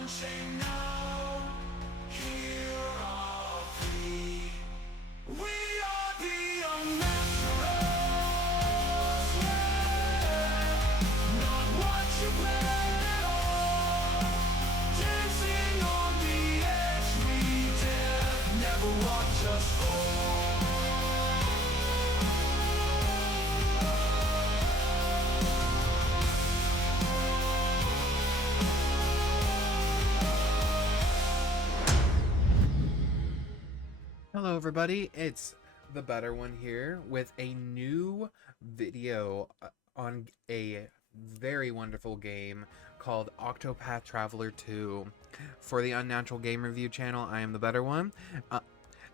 unchained now. Here are we. We are the Unnaturals. Yeah. Not what you planned at all. Dancing on the edge, we dare. Never watch us fall. Hello everybody, it's the Better One here with a new video on a very wonderful game called Octopath Traveler 2. For the Unnatural Game Review channel, I am the Better One.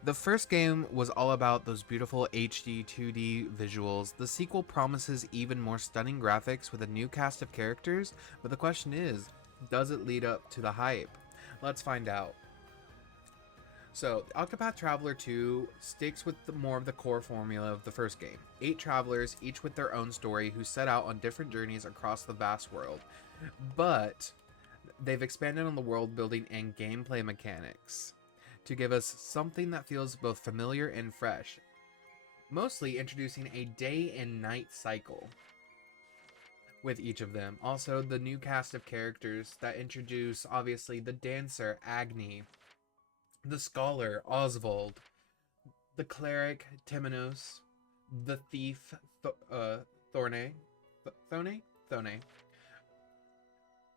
The first game was all about those beautiful HD 2D visuals. The sequel promises even more stunning graphics with a new cast of characters, but the question is, does it lead up to the hype? Let's find out. So, Octopath Traveler 2 sticks with more of the core formula of the first game. 8 travelers, each with their own story, who set out on different journeys across the vast world. But they've expanded on the world building and gameplay mechanics to give us something that feels both familiar and fresh. Mostly introducing a day and night cycle with each of them. Also, the new cast of characters that introduce, obviously, the dancer, Agni, the scholar, Oswald, the cleric, Timonos, the thief, Thorne,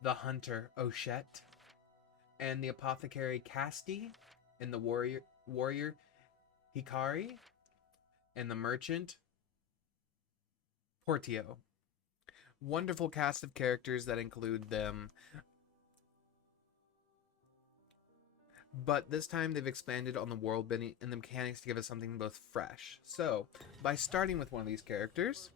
the hunter, Oshette, and the apothecary, Casti, and the warrior, Hikari, and the merchant, Portio. Wonderful cast of characters that include them. But this time they've expanded on the world building and the mechanics to give us something both fresh. So, by starting with one of these characters,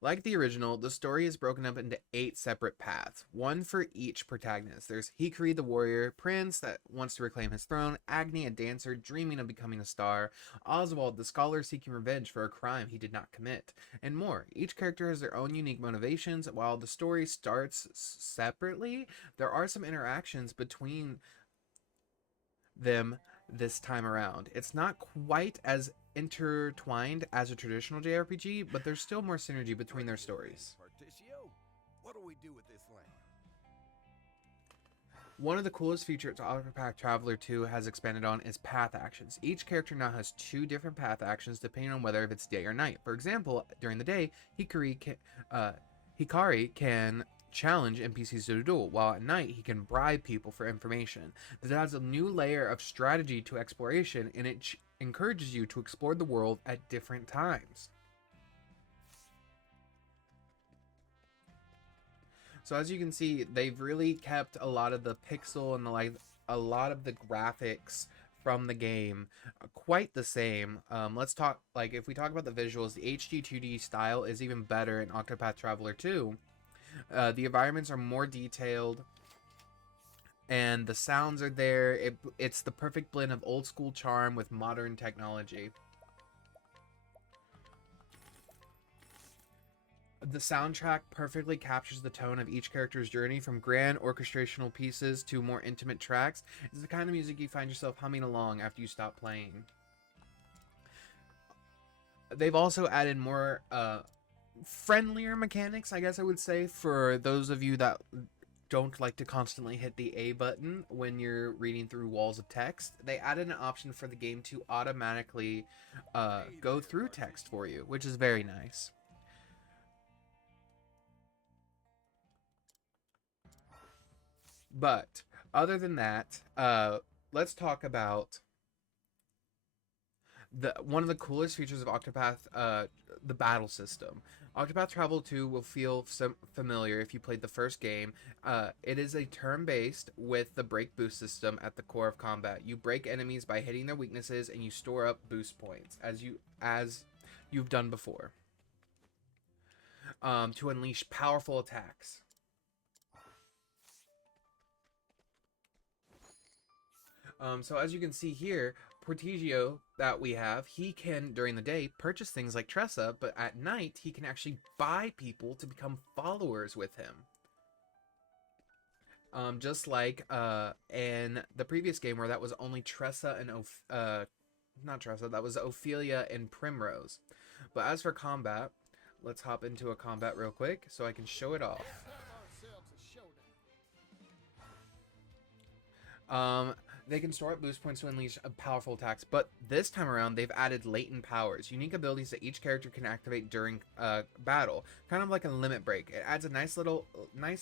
like the original, the story is broken up into 8 separate paths, one for each protagonist. There's Hikari, the warrior prince that wants to reclaim his throne, Agni, a dancer dreaming of becoming a star, Oswald, the scholar seeking revenge for a crime he did not commit, and more. Each character has their own unique motivations. While the story starts separately, there are some interactions between them this time around. It's not quite as intertwined as a traditional JRPG, but there's still more synergy between their stories. What do we do with this land? One of the coolest features Octopath Traveler 2 has expanded on is path actions. Each character now has 2 different path actions depending on whether if it's day or night. For example, during the day, Hikari can challenge NPCs to a duel, while at night he can bribe people for information. This adds a new layer of strategy to exploration, and it encourages you to explore the world at different times. So as you can see, they've really kept a lot of the pixel and a lot of the graphics from the game quite the same. Let's talk, if we talk about the visuals, the HD 2D style is even better in Octopath Traveler 2. The environments are more detailed, and the sounds are there. It's the perfect blend of old school charm with modern technology. The soundtrack perfectly captures the tone of each character's journey, from grand orchestrational pieces to more intimate tracks. It's the kind of music you find yourself humming along after you stop playing. They've also added more friendlier mechanics, I guess I would say, for those of you that don't like to constantly hit the A button when you're reading through walls of text. They added an option for the game to automatically go through text for you, which is very nice. But other than that, let's talk about one of the coolest features of Octopath, the battle system. Octopath Traveler 2 will feel familiar if you played the first game. It is a turn-based with the break boost system at the core of combat. You break enemies by hitting their weaknesses, and you store up boost points as you've done before, to unleash powerful attacks. So as you can see here, Portigio that we have, he can, during the day, purchase things like Tressa, but at night, he can actually buy people to become followers with him. Just like in the previous game where that was only Tressa and not Tressa, that was Ophelia and Primrose. But as for combat, let's hop into a combat real quick so I can show it off. They can store up boost points to unleash powerful attacks, but this time around they've added latent powers, unique abilities that each character can activate during battle, kind of like a limit break. It adds a nice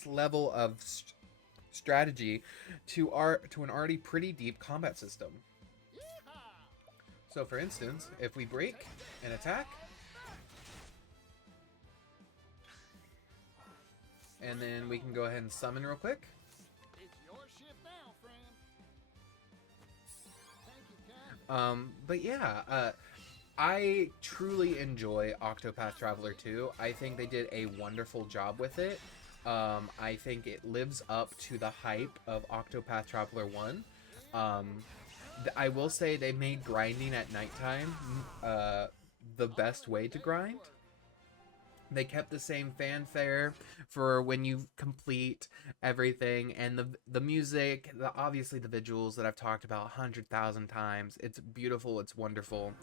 level of strategy to an already pretty deep combat system. So, for instance, if we break an attack, and then we can go ahead and summon real quick. But yeah, I truly enjoy Octopath Traveler 2. I think they did a wonderful job with it. I think it lives up to the hype of Octopath Traveler 1. I will say they made grinding at nighttime the best way to grind. They kept the same fanfare for when you complete everything, and the music, obviously the visuals that I've talked about 100,000 times. It's beautiful, it's wonderful.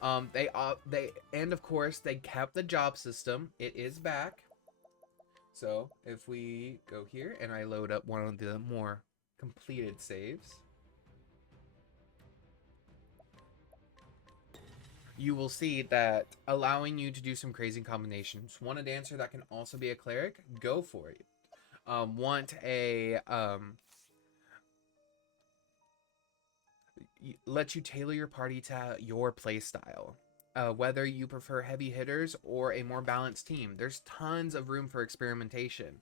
And of course they kept the job system. It is back. So if we go here and I load up one of the more completed saves, you will see that allowing you to do some crazy combinations. Want a dancer that can also be a cleric? Go for it. Want a let you tailor your party to your play style. Whether you prefer heavy hitters or a more balanced team, there's tons of room for experimentation.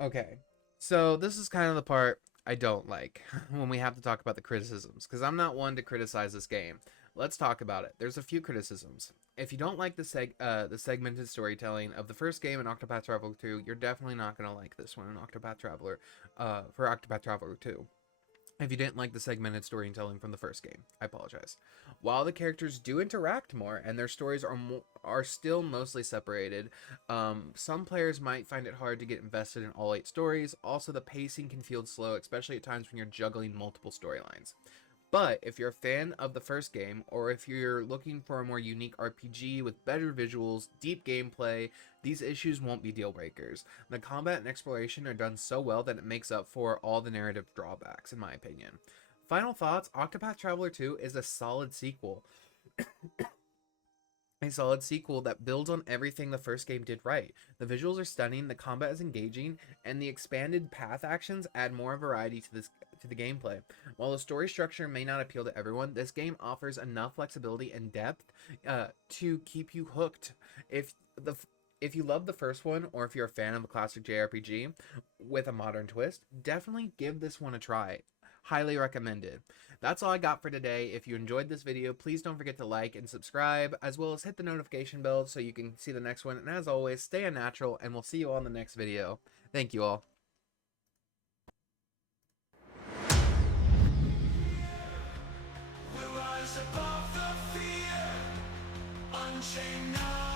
Okay, so this is kind of the part I don't like when we have to talk about the criticisms, because I'm not one to criticize this game. Let's talk about it. There's a few criticisms. If you don't like the segmented storytelling of the first game in Octopath Traveler 2, you're definitely not going to like this one in Octopath Traveler, for Octopath Traveler 2. If you didn't like the segmented storytelling from the first game, I apologize. While the characters do interact more and their stories are still mostly separated, some players might find it hard to get invested in all 8 stories. Also, the pacing can feel slow, especially at times when you're juggling multiple storylines. But if you're a fan of the first game, or if you're looking for a more unique RPG with better visuals, deep gameplay, these issues won't be deal breakers. The combat and exploration are done so well that it makes up for all the narrative drawbacks, in my opinion. Final thoughts, Octopath Traveler 2 is a solid sequel. A solid sequel that builds on everything the first game did right. The visuals are stunning, the combat is engaging, and the expanded path actions add more variety to the gameplay. While the story structure may not appeal to everyone, this game offers enough flexibility and depth to keep you hooked. If you love the first one, or if you're a fan of a classic JRPG with a modern twist, definitely give this one a try. Highly recommended. That's all I got for today. If you enjoyed this video, please don't forget to like and subscribe, as well as hit the notification bell so you can see the next one. And as always, stay unnatural, and we'll see you all in the next video. Thank you all. We'll rise above the fear, unchained now.